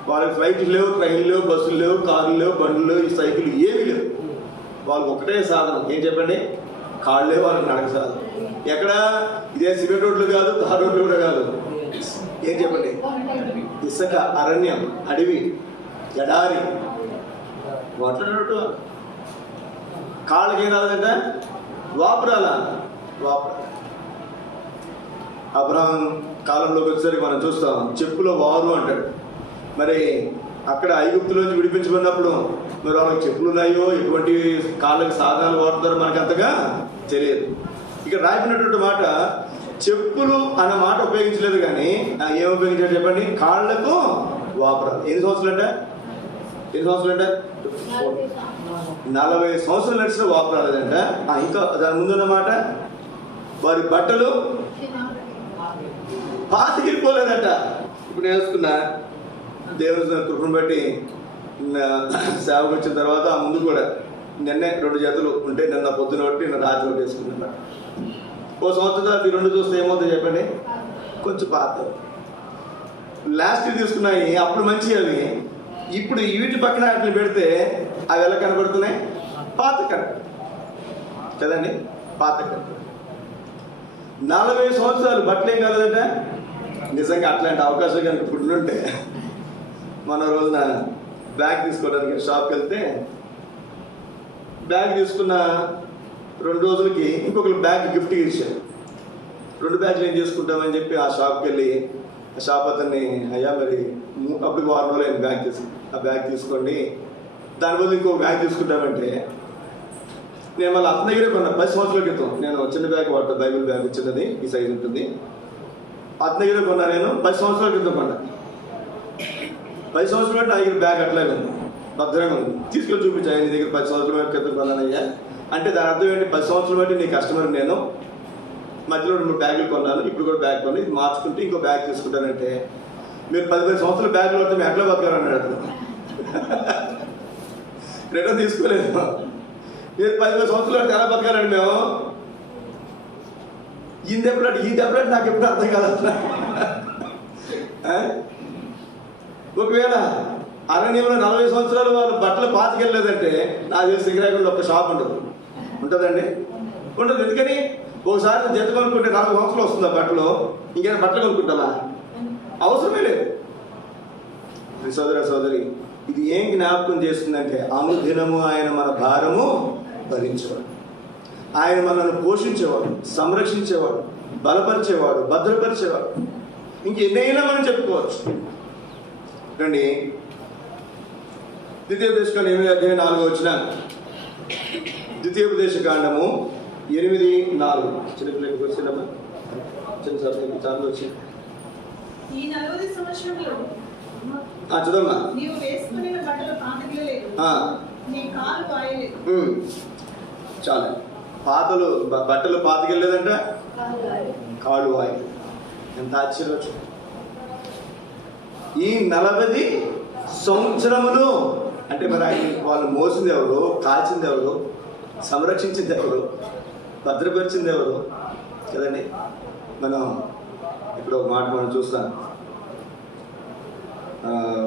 వాళ్ళకి ఫ్లైట్లు లేవు, ట్రైన్లు లేవు, బస్సులు లేవు, కార్లు లేవు, బండ్లు లేవు, ఈ సైకిల్ ఏమీ లేవు. వాళ్ళకి ఒకటే సాధనం ఏం చెప్పండి? కాళ్ళే వాళ్ళకి నడక సాధనం. ఎక్కడ? ఇదే సిమెంట్ రోడ్లు కాదు, తార్ రోడ్లు కూడా కాదు. ఏం చెప్పండి? ఇసుక, అరణ్యం, అడవి, ఎడారి, మాట్లాడేటట్టు కాళ్ళకి ఏం రాదంట? వాపు రాలా, వాపు. అబ్రహాం కాలంలోకి వచ్చేసరికి మనం చూస్తాం చెప్పులో వారు అంటాడు. మరి అక్కడ ఐగుప్తులోంచి విడిపించబడినప్పుడు మరి వాళ్ళకి చెప్పులు ఉన్నాయో, ఎటువంటి కాళ్ళకి సాధనాలు వాడుతారో మనకు అంతగా తెలియదు. ఇక్కడ రాయినటువంటి మాట చెప్పులు అన్న మాట ఉపయోగించలేదు కానీ ఏం ఉపయోగించాడు చెప్పండి? కాళ్ళకు వాపురాలు. ఎన్ని సంవత్సరాలంట? 40 సంవత్సరాలు నడిచిన వాపు రాలేదంట. ఇంకా దాని ముందున్నమాట వారి బట్టలు పాతికిపోలేదంట. ఇప్పుడు నేను వేసుకున్నా దేవుని కృపను బట్టి సేవకు వచ్చిన తర్వాత ఆ ముందు కూడా నిన్నే 2 జతలు ఉంటే నిన్న పొద్దున ఒకటి నిన్న రాత్రి ఒకటి వేసుకున్నా. ఓ సంవత్సరం తర్వాత ఈ 2 చూస్తే ఏమవుతుంది చెప్పండి? కొంచెం పాత. లాస్ట్ తీసుకున్నాయి అప్పుడు మంచి అవి. ఇప్పుడు వీటి పక్కన వాటిని పెడితే అవి ఎలా కనబడుతున్నాయి? పాత కదండి, పాత 40 సంవత్సరాలు బట్టలేం కాలేదంట. నిజంగా అట్లాంటి అవకాశం కనుక ఇప్పుడు ఉంటే మన రోజున బ్యాగ్ తీసుకోవడానికి షాప్కి వెళ్తే బ్యాగ్ తీసుకున్న 2 రోజులకి ఇంకొకరు బ్యాగ్ గిఫ్ట్గా ఇచ్చారు. 2 బ్యాగ్లు ఏం చేసుకుంటామని చెప్పి ఆ షాప్కి వెళ్ళి ఆ షాప్ అతన్ని అయ్యా మరి అప్పటికి 6 రోజులు అయిన బ్యాగ్ తీసుకు ఆ బ్యాగ్ తీసుకోండి, దాని బదులు ఇంకో బ్యాగ్ తీసుకుంటామంటే నేను మళ్ళీ అతని దగ్గరే కొన్నా. 10 సంవత్సరాల క్రితం నేను చిన్న బ్యాగ్ వాడతా, బైబిల్ బ్యాగ్ చిన్నది, ఈ సైజు ఉంటుంది. అతని దగ్గర కొన్నా నేను 10 సంవత్సరాల క్రితం కొన్నా. 10 సంవత్సరాలు బట్టి నా దగ్గర బ్యాగ్ అట్లాగే ఉంది, భద్రంగా ఉంది. తీసుకెళ్ళి చూపించాను, నీ దగ్గర 10 సంవత్సరాల క్రితం కొన్నానయ్యా అంటే దాని అర్థం ఏంటి? 10 సంవత్సరాలు బట్టి నీ కస్టమర్ నేను మధ్యలో 2 బ్యాగులు కొన్నాను, ఇప్పుడు కూడా బ్యాగ్ కొన్నాను, ఇది మార్చుకుంటే ఇంకో బ్యాగ్ తీసుకుంటానంటే మీరు 10 సంవత్సరాల బ్యాగులు పడితే మేము ఎట్లా బతకాలన్నాడు అతను. రిటర్న్ తీసుకోలేదు. మీరు 10 సంవత్సరాలు ఎలా బతకాలండి మేము? ఈ దెబ్బలాంటి నాకు ఎప్పుడు అర్థం కాదు అసలు. ఒకవేళ అరణ్యంలో 40 సంవత్సరాలు వాళ్ళు బట్టలు పాతికెళ్ళలేదంటే నాకు తెలిసి సింగరాయకుండా ఒక షాప్ ఉంటుంది. ఉంటుందండి? ఉండదు. ఎందుకని? ఒకసారి జత కొనుక్కుంటే 40 సంవత్సరాలు వస్తుంది ఆ బట్టలు, ఇంకేమైనా బట్టలు కొనుక్కుంటామా? అవసరమే లేదు. సోదరి ఇది ఏం జ్ఞాపకం చేస్తుందంటే అనుదినము ఆయన మన భారము భరించేవాడు, ఆయన మనల్ని పోషించేవాడు, సంరక్షించేవాడు, బలపరిచేవాడు, భద్రపరిచేవాడు. ఇంకెన్నైనా మనం చెప్పుకోవచ్చు. రండి ద్వితీయోపదేశకాండం 8:4 ద్వితీయోపదేశకాండము 8:4 చిన్నపిల్లలకి వచ్చినమ్మా చిన్నసారి చాలా వచ్చింది. ఈ 40 సంవత్సరంలో చదమ్మా. నీవు వేసుకున్న బట్టలు పాతకిలేదు, నీ కాలు పాయలేదు. చాలు. బట్టలు పాతకెళ్ళలేదంట, కాళ్ళు వాయి. ఎంత ఆశ్చర్యం! ఈ 40 సంవత్సరములు అంటే మరి ఆయన వాళ్ళు మోసింది ఎవరు, కాల్చింది ఎవరు, సంరక్షించింది ఎవరు, భద్రపరిచింది ఎవరు కదండి. మనం ఇప్పుడు ఒక మాట మనం చూస్తాం,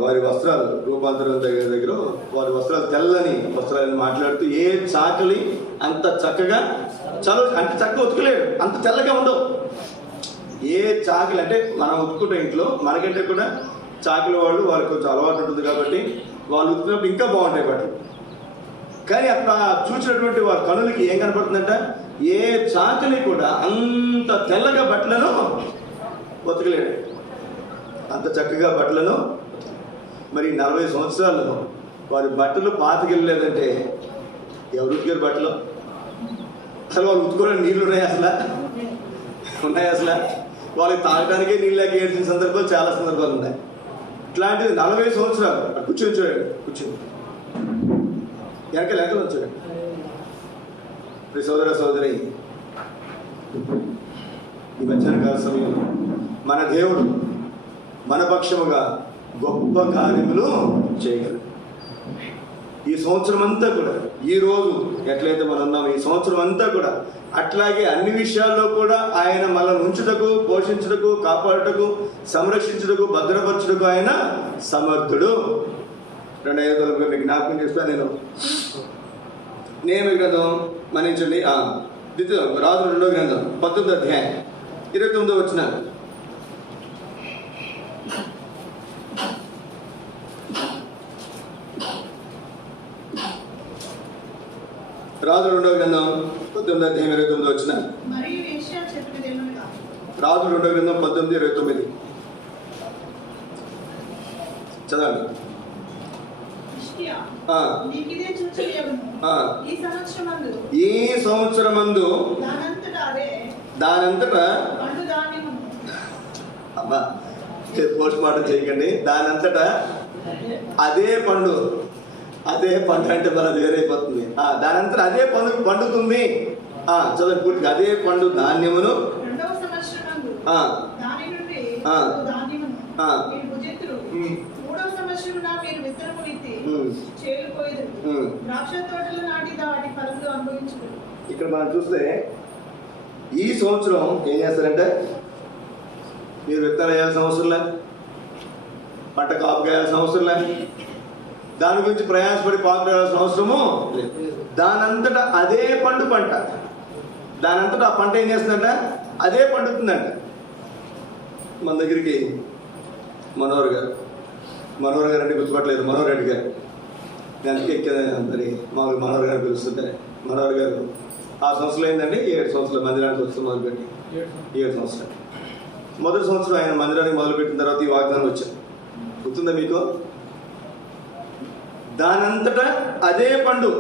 వారి వస్త్రాలు రూపాంతరం దగ్గర వారి వస్త్రాలు తెల్లని వస్త్రాలని మాట్లాడుతూ ఏ చాకలి అంత చక్కగా అంత చక్కగా ఉతకలేడు, అంత తెల్లగా ఉండవు. ఏ చాకలి అంటే మనం ఉతుకుంటే ఇంట్లో మనకంటే కూడా చాకలి వాళ్ళు వాళ్ళకి కొంచెం అలవాటు ఉంటుంది కాబట్టి వాళ్ళు ఉతుకున్నప్పుడు ఇంకా బాగుంటాయి బట్టలు. కానీ అక్కడ చూసినటువంటి వారి కనులకి ఏం కనపడుతుందంట? ఏ చాకలి కూడా అంత తెల్లగా బట్టలను ఉతకలేడు, అంత చక్కగా బట్టలను. మరి 40 సంవత్సరాలు వారి బట్టలు పాతకెళ్ళలేదంటే ఎవరు ఉతికారు బట్టలు? అసలు వాళ్ళు ఉతుకోవడానికి నీళ్ళు ఉన్నాయి అసలు? వాళ్ళకి తాగడానికే నీళ్ళు లేక ఏడ్చిన సందర్భాలు చాలా సందర్భాలు ఉన్నాయి. ఇట్లాంటిది 40 సంవత్సరాలు కూర్చొని చూడండి, కూర్చొని వెనకలు చూడండి. సోదర సోదరి, ఈ మధ్యాహ్న కాల సమయంలో మన దేవుడు మన పక్షముగా గొప్ప కార్యములు చేయగలరు. ఈ సంవత్సరం అంతా కూడా, ఈ రోజు ఎట్లయితే మనం ఉన్నామో ఈ సంవత్సరం అంతా కూడా అట్లాగే అన్ని విషయాల్లో కూడా ఆయన మనల్ని ఉంచుటకు, పోషించుటకు, కాపాడుటకు, సంరక్షించుటకు, భద్రపరచుటకు ఆయన సమర్థుడు. 2:5 మీకు జ్ఞాపకం చేస్తాను. నేను గ్రంథం మన్నించండి, రాజుల 2వ గ్రంథం 19వ అధ్యాయం 29వ వచనం. రాజుల 2వ గ్రంథం 19వ అధ్యాయం 29వ వచనం. మరియు యెషయా చెప్పినదేమనగా, రాజుల 2వ గ్రంథం 19:29 చదవండి. హిజ్కియా, ఆ, నీకిదే సూచనయగును. ఆ, ఈ సంవత్సరమందు ఈ సంవత్సరమందు దానంతటా పండు ధాన్యమును అబ్బా పోస్ట్ మార్టం చేయకండి. దానంతటా అదే పండు, అదే పండు అంటే మనది వేరైపోతుంది. దానంతటా అదే పండుతుంది. చదువు పూర్తిగా. అదే పండు ధాన్యమును 2వ సంవత్సరమందు దాని నుండి ధాన్యమును మీరు భుజింతురు. 3వ సంవత్సరమున మీరు విత్తనము విత్తి చేలు కోయుదురు. ద్రాక్ష తోటలు నాటి వాటి ఫలములు అనుభవించుదురు. ఇక్కడ మనం చూస్తే ఈ సంవత్సరం ఏం చేస్తారంటే, మీరు విత్తనాలు వేయాల్సిన అవసరం లే, పంట కాపు కాయాల్సిన అవసరం లే, దాని గురించి ప్రయాసపడి పాకు వేయాల్సిన అవసరము లేదు. దానంతటా అదే పంట, దానంతటా ఆ పంట ఏం చేస్తుందంట, అదే పండుతుందంట. మన దగ్గరికి మనోహర్ గారు అంటే గుర్తుపట్టలేదు, మనోహర్ రెడ్డి గారు, దానికి ఎక్కేది మరి మామూలు మనోహర్ గారు పిలుస్తుంటారు. మనోహర్ గారు ఆ సంవత్సరం ఏంటంటే 7 సంవత్సరాలు మందిరానికి వస్తూ మొదలుపెట్టి 7 సంవత్సరాలు. మొదటి సంవత్సరం ఆయన మందిరానికి మొదలుపెట్టిన తర్వాత ఈ వాగ్దానం వచ్చారు. గుర్తుందా మీకు? దానంతటా అదే పండు.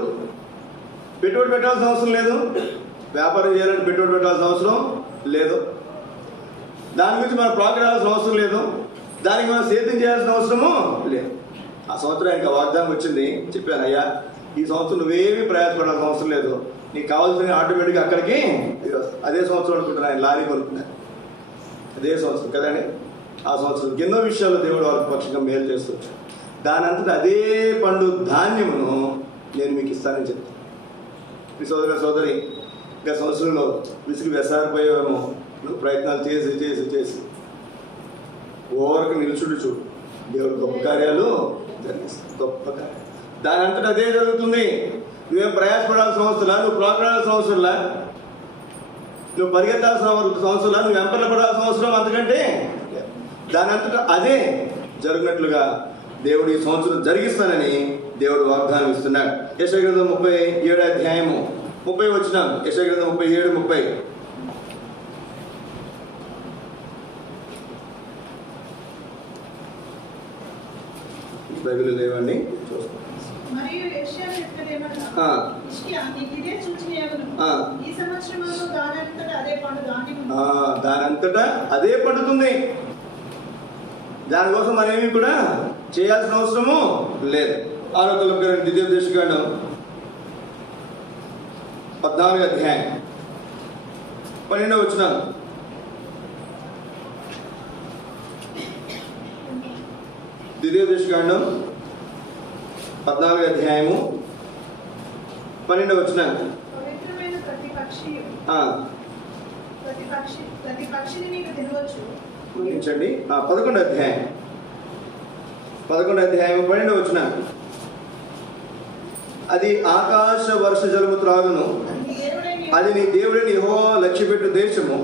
పెట్టుబడి పెట్టాల్సిన అవసరం లేదు, వ్యాపారం చేయాలంటే పెట్టుబడి పెట్టాల్సిన అవసరం లేదు, దాని గురించి మనం ప్రాకడాల్సిన అవసరం లేదు, దానికి మనం సేద్యం చేయాల్సిన అవసరము లేదు. ఆ సంవత్సరం ఇంకా వాగ్దానం వచ్చింది. చెప్పాను, అయ్యా ఈ సంవత్సరం నువ్వేమీ ప్రయాసపడాల్సిన అవసరం లేదు, నీకు కావాల్సిన ఆటోమేటిక్గా అక్కడికి అదే సంవత్సరం అనుకుంటున్నా. ఆయన లారీ కొనుక్కున్నాను అదే సంవత్సరం కదండి. ఆ సంవత్సరం ఎన్నో విషయాల్లో దేవుడు వాళ్ళకి పక్షంగా మేలు చేస్తుంటాడు. దానంతటా అదే పండు ధాన్యమును నేను మీకు ఇస్తానని చెప్తాను. మీ సోదర సోదరి, ఇంకా సంవత్సరంలో విసిగి వెసారిపోయేమో, నువ్వు ప్రయత్నాలు చేసి ఓవరకు నిలుచుడు చూడు, దేవుడు గొప్ప కార్యాలు జరిగిస్తాడు. గొప్ప కార్యాలు దానంతటా అదే జరుగుతుంది. నువ్వేం ప్రయాసపడాల్సిన అవసరంలా, నువ్వు ప్రాకడాల్సిన అవసరంలా, నువ్వు పరిగెత్తాల్సిన అవసరంలా, నువ్వు వెంపర్లు పడాల్సిన అవసరం అంతకంటే దానంతటా అదే జరిగినట్లుగా దేవుడు ఈ సంవత్సరం జరిగిస్తానని దేవుడు వాగ్దానం ఇస్తున్నాడు. యెషయా గ్రంథం 37వ అధ్యాయము 30 వచనం. యెషయా గ్రంథం 37:30. బైబిల్ లేవండి, మరియు యెషయా చెప్పినదేమనగా, హిజ్కియా, నీకిదే సూచనయగును. ఈ సంవత్సరమందు దానంతటా అదే పండు ధాన్యమును దానంతటా అదే పండుతుంది. దానికోసం మరేమి కూడా చేయాల్సిన అవసరము లేదు. 6వ ద్వితీయోపదేశకాండం 14వ అధ్యాయం 12వ వచనం. ద్వితీయోపదేశకాండం 14వ అధ్యాయము 12వ వచనం. పవిత్రమైన ప్రతి పక్షిని నీకు తినవచ్చు. గమనించండి. 11వ అధ్యాయం 12వ వచనం. అది ఆకాశ వర్ష జలము త్రాగును, అది నీ దేవుడైన యెహోవా లక్ష్యపెట్టు దేశము.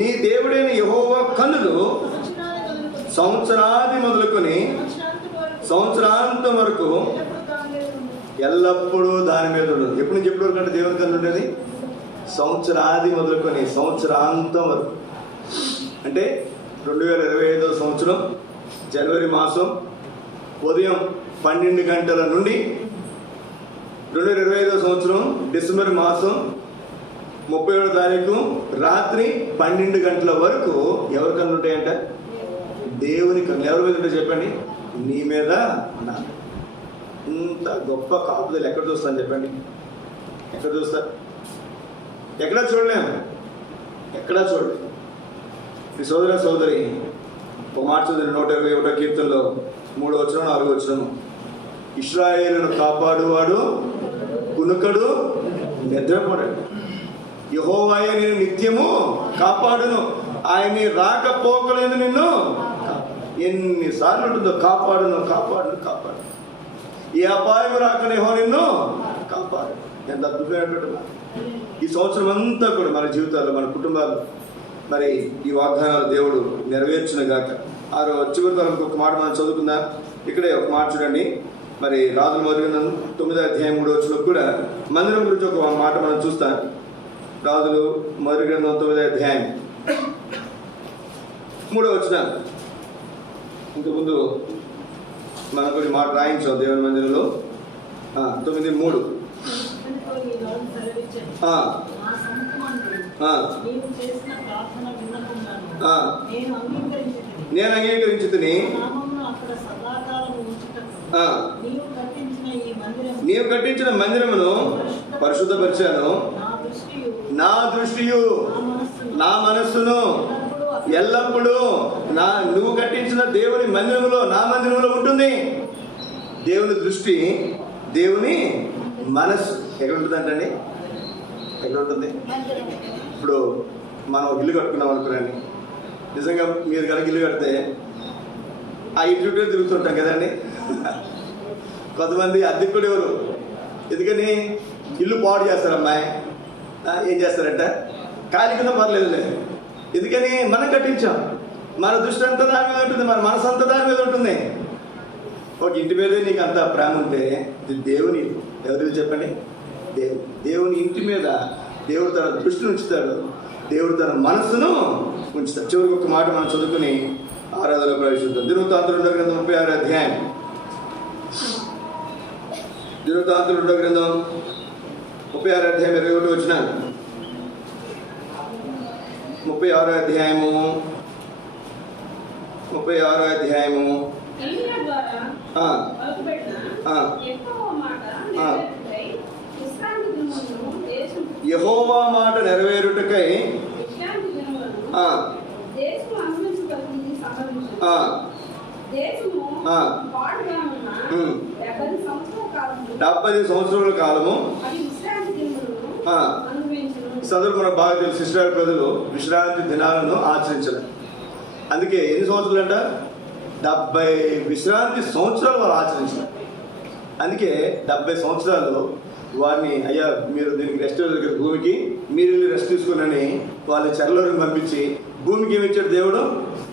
నీ దేవుడైన యెహోవా కన్నులు సంవత్సరాది మొదలుకొని సంవత్సరాంతం వరకు ఎల్లప్పుడూ దాని మీద ఉండదు. ఎప్పుడు నుంచి ఎప్పటి వరకు అంటే దేవుని కన్ను ఉండేది సంవత్సరాది మొదలుకొని సంవత్సరాంతం వరకు. అంటే 2025వ సంవత్సరం జనవరి మాసం ఉదయం 12 గంటల నుండి 2025వ సంవత్సరం డిసెంబర్ మాసం 31వ తారీఖు రాత్రి 12 గంటల వరకు ఎవరికన్నా ఉంటాయంట? దేవుని కన్నులు ఎవరి మీద ఉంటే చెప్పండి? నీ మీద, నా మీద. ఇంత గొప్ప కాపుదలు ఎక్కడ చూస్తాను చెప్పండి? ఎక్కడ చూస్తారు? ఎక్కడా చూడలేము, ఎక్కడా చూడలేము. ఈ సోదర సోదరి ఒక మాట చదివిన 121వ కీర్తనలో 3వ వచనం 4వ వచనం, ఇశ్రాయేలును కాపాడువాడు కునుకడు నిద్రపోడాడు. యెహోవాయే నేను నిత్యము కాపాడును, ఆయన రాకపోకలేదు నిన్ను. ఎన్నిసార్లు ఉంటుందో కాపాడును కాపాడును కాపాడు, ఏ అపాయం రాకనే నిన్ను కాపాడు. ఎంత అద్భుతమైనటువంటి ఈ సంవత్సరం అంతా కూడా మన జీవితాల్లో, మన కుటుంబాల్లో మరి ఈ వాగ్దానాలు దేవుడు నెరవేర్చునుగాక. చివరి తరం ఒక మాట మనం చదువుకుందాం. ఇక్కడే ఒక మాట చూడండి. మరి రాజుల మొదటి గ్రంథం 9వ అధ్యాయం 3వ వచనం కూడా మందిరం గురించి ఒక మాట మనం చూస్తాం. రాజులు మొదటి గ్రంథం 9వ అధ్యాయం 3వ వచనం. ఇంతకుముందు మనం కొన్ని మాట రాయించాం దేవుని మందిరంలో. 9:3. నేను అంగీకరించుతని నీవు కట్టించిన మందిరమును పరిశుద్ధపరిచాను. నా దృష్టియు నా మనస్సును ఎల్లప్పుడూ నువ్వు కట్టించిన దేవుని మందిరములో, నా మందిరంలో ఉంటుంది. దేవుని దృష్టి, దేవుని మనస్సు ఎక్కడ ఉంటుందంటండి? ఎక్కడ ఉంటుంది? ఇప్పుడు మనం ఒక ఇల్లు కట్టుకున్నాం అనుకున్నాండి. నిజంగా మీరు కనుక ఇల్లు కడితే ఆ ఇంటి చుట్టూ తిరుగుతుంటాం కదండి. కొంతమంది అద్దెకు కూడా ఎవరు, ఎందుకని ఇల్లు పాడు చేస్తారు. అమ్మాయి ఏం చేస్తారంట, ఖాళీ కింద పర్లేదులే. ఎందుకని మనం కట్టించాం, మన దృష్టి అంతా దాని మీద ఉంటుంది, మన మనసు అంతా దాని మీద ఉంటుంది. ఒక ఇంటి మీదే నీకు అంత ప్రేమ ఉంటే ఇది దేవుని, ఎవరు చెప్పండి? దేవుని ఇంటి మీద దేవుడు తన దృష్టిని ఉంచుతాడు, దేవుడు తన మనస్సును ఉంచుతాడు. చివరికి ఒక మాట మనం చదువుకుని ఆరాధనలో ప్రవేశిద్దాం. దినవృత్తాంతుల 2వ గ్రంథం 36వ అధ్యాయం. దినవృత్తాంతుల 2వ గ్రంథం 36వ అధ్యాయం 21వ వచనం. 36వ అధ్యాయము 36వ అధ్యాయము యెహోవా మాట నెరవేరుటకై డెబ్బై సంవత్సరాల కాలము. సందర్భం మనకు బాగా తెలుసు. ఇశ్రాయేలు ప్రజలు విశ్రాంతి దినాలను ఆచరించారు. అందుకే ఎన్ని సంవత్సరాలు అంట? 70 విశ్రాంతి సంవత్సరాలు వారు ఆచరించారు. అందుకే 70 సంవత్సరాలు వారిని, అయ్యా మీరు దీనికి రెస్ట్ దగ్గర భూమికి మీరు వెళ్ళి రెస్ట్ తీసుకుని వాళ్ళ చెరలోకి పంపించి భూమికి ఏమి ఇచ్చాడు దేవుడు?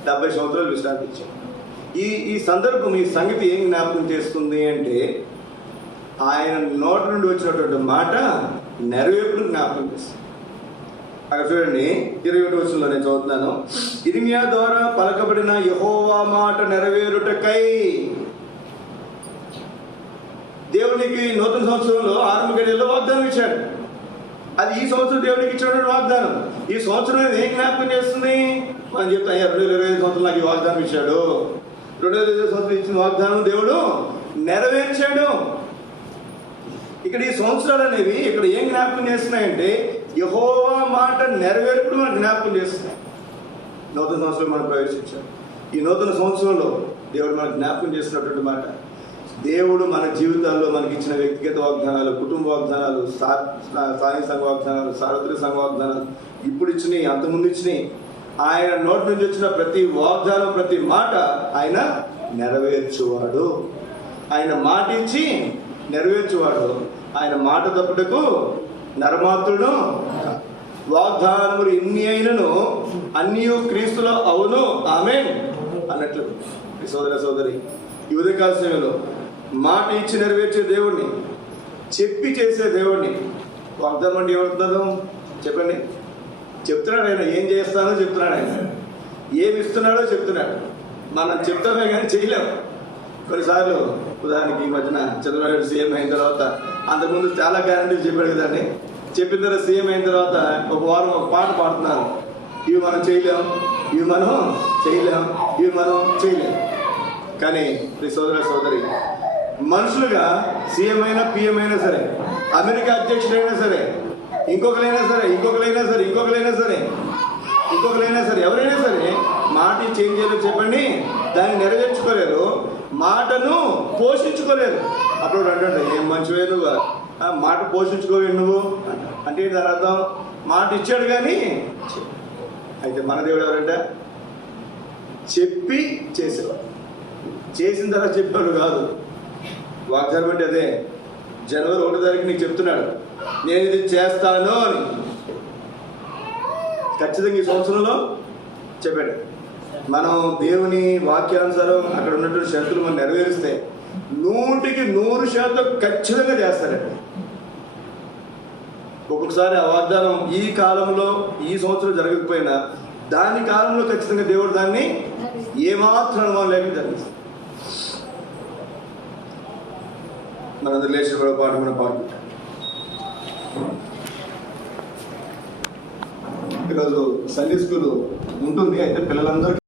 70 సంవత్సరాలు విశ్రాంతి ఇచ్చాడు. ఈ సందర్భం, ఈ సంగతి ఏం జ్ఞాపకం చేస్తుంది అంటే ఆయన నోటి నుండి వచ్చినటువంటి మాట నెరవేర్పును జ్ఞాపకం చేస్తుంది. అక్కడ చూడండి 21వ వచనంలో నేను చదువుతున్నాను. ఇర్మియా ద్వారా పలకబడిన యెహోవా మాట నెరవేరుటకై. దేవునికి నూతన సంవత్సరంలో ఆరంభ గడియల్లో వాగ్దానం ఇచ్చాడు. అది ఈ సంవత్సరం దేవునికి ఇచ్చినటువంటి వాగ్దానం. ఈ సంవత్సరం ఏం జ్ఞాపకం చేస్తుంది? మనం చెప్తాం, 2025 సంవత్సరం నాకు ఈ వాగ్దానం ఇచ్చాడు. 2025 సంవత్సరం ఇచ్చిన వాగ్దానం దేవుడు నెరవేర్చాడు. ఇక్కడ ఈ సంవత్సరాలు అనేవి ఇక్కడ ఏం జ్ఞాపకం చేస్తున్నాయంటే యెహోవా మాట నెరవేర్పుడు మనకు జ్ఞాపకం చేస్తున్నాయి. నూతన సంవత్సరం మనం ప్రవేశించాం. ఈ నూతన సంవత్సరంలో దేవుడు మనకు జ్ఞాపకం చేసినటువంటి మాట, దేవుడు మన జీవితాల్లో మనకి ఇచ్చిన వ్యక్తిగత వాగ్దానాలు, కుటుంబ వాగ్దానాలు, స్థానిక సంఘ వాగ్దానాలు, సార్వత్రిక సంఘ వాగ్దానాలు, ఇప్పుడు ఇచ్చినాయి, అంతకుముందు ఇచ్చినాయి, ఆయన నోటి నుంచి వచ్చిన ప్రతి వాగ్దానం, ప్రతి మాట ఆయన నెరవేర్చువాడు. ఆయన మాట ఇచ్చి నెరవేర్చువాడు. ఆయన మాట తప్పుటకు నరమాత్రుడు. వాగ్దానములు ఎన్ని అయినను అన్నీ క్రీస్తులో అవును ఆమేన్ అన్నట్లు. సోదర సోదరి, ఈ ఉదయకాల సమయంలో మాట ఇచ్చి నెరవేర్చే దేవుణ్ణి, చెప్పి చేసే దేవుణ్ణి, వాగ్దానం అంటే ఏమవుతుందో చెప్పండి. చెప్తున్నాడు ఆయన, ఏం చేస్తానో చెప్తున్నాడు ఆయన, ఏమి ఇస్తున్నాడో చెప్తున్నాడు. మనం చెప్తామే కానీ చేయలేము. కొన్నిసార్లు ఉదాహరణకి ఈ మధ్యన చంద్రబాబు నాయుడు సీఎం అయిన తర్వాత, అంతకుముందు చాలా గ్యారంటీలు చెప్పాడు కదండి. చెప్పిన తర్వాత సీఎం అయిన తర్వాత ఒక వారం ఒక పాట పాడుతున్నారు, ఇవి మనం చేయలేము, ఇవి మనం చేయలేం, ఇవి మనం చేయలేం. కానీ ఈ సోదరి మనుషులుగా సీఎం అయినా పిఎం అయినా సరే, అమెరికా అధ్యక్షుడైనా సరే, ఇంకొకరైనా సరే ఎవరైనా సరే మాట చేంజ్ చేయలేదు చెప్పండి, దాన్ని నెరవేర్చుకోలేరు, మాటను పోషించుకోలేరు. అప్పుడు అంటే ఏం మంచివే నువ్వు, మాట పోషించుకోలేవు నువ్వు అంటే దాని అర్థం మాట ఇచ్చాడు కానీ. అయితే మన దేవుడు ఎవరంటే చెప్పి చేసేవాడు, చేసిన తర్వాత చెప్పాడు కాదు. వాగ్దానం అంటే అదే, జనవరి 1వ తారీఖు నీకు చెప్తున్నాడు నేను ఇది చేస్తాను అని. ఖచ్చితంగా ఈ సంవత్సరంలో చెప్పాడు. మనం దేవుని వాక్యానుసారం అక్కడ ఉన్నటువంటి షరతులు మనం నెరవేరిస్తే 100% ఖచ్చితంగా చేస్తారండి. ఒక్కొక్కసారి ఆ వాగ్దానం ఈ కాలంలో ఈ సంవత్సరం జరగకపోయినా దాని కాలంలో ఖచ్చితంగా దేవుడు దాన్ని ఏమాత్రం అనుమానం లేకుండా జరిగిస్తాడు. మనందరూ లేచిన కూడా పాట మనం పాడుకుంటాం. ఈరోజు సండే స్కూల్ ఉంటుంది, అయితే పిల్లలందరూ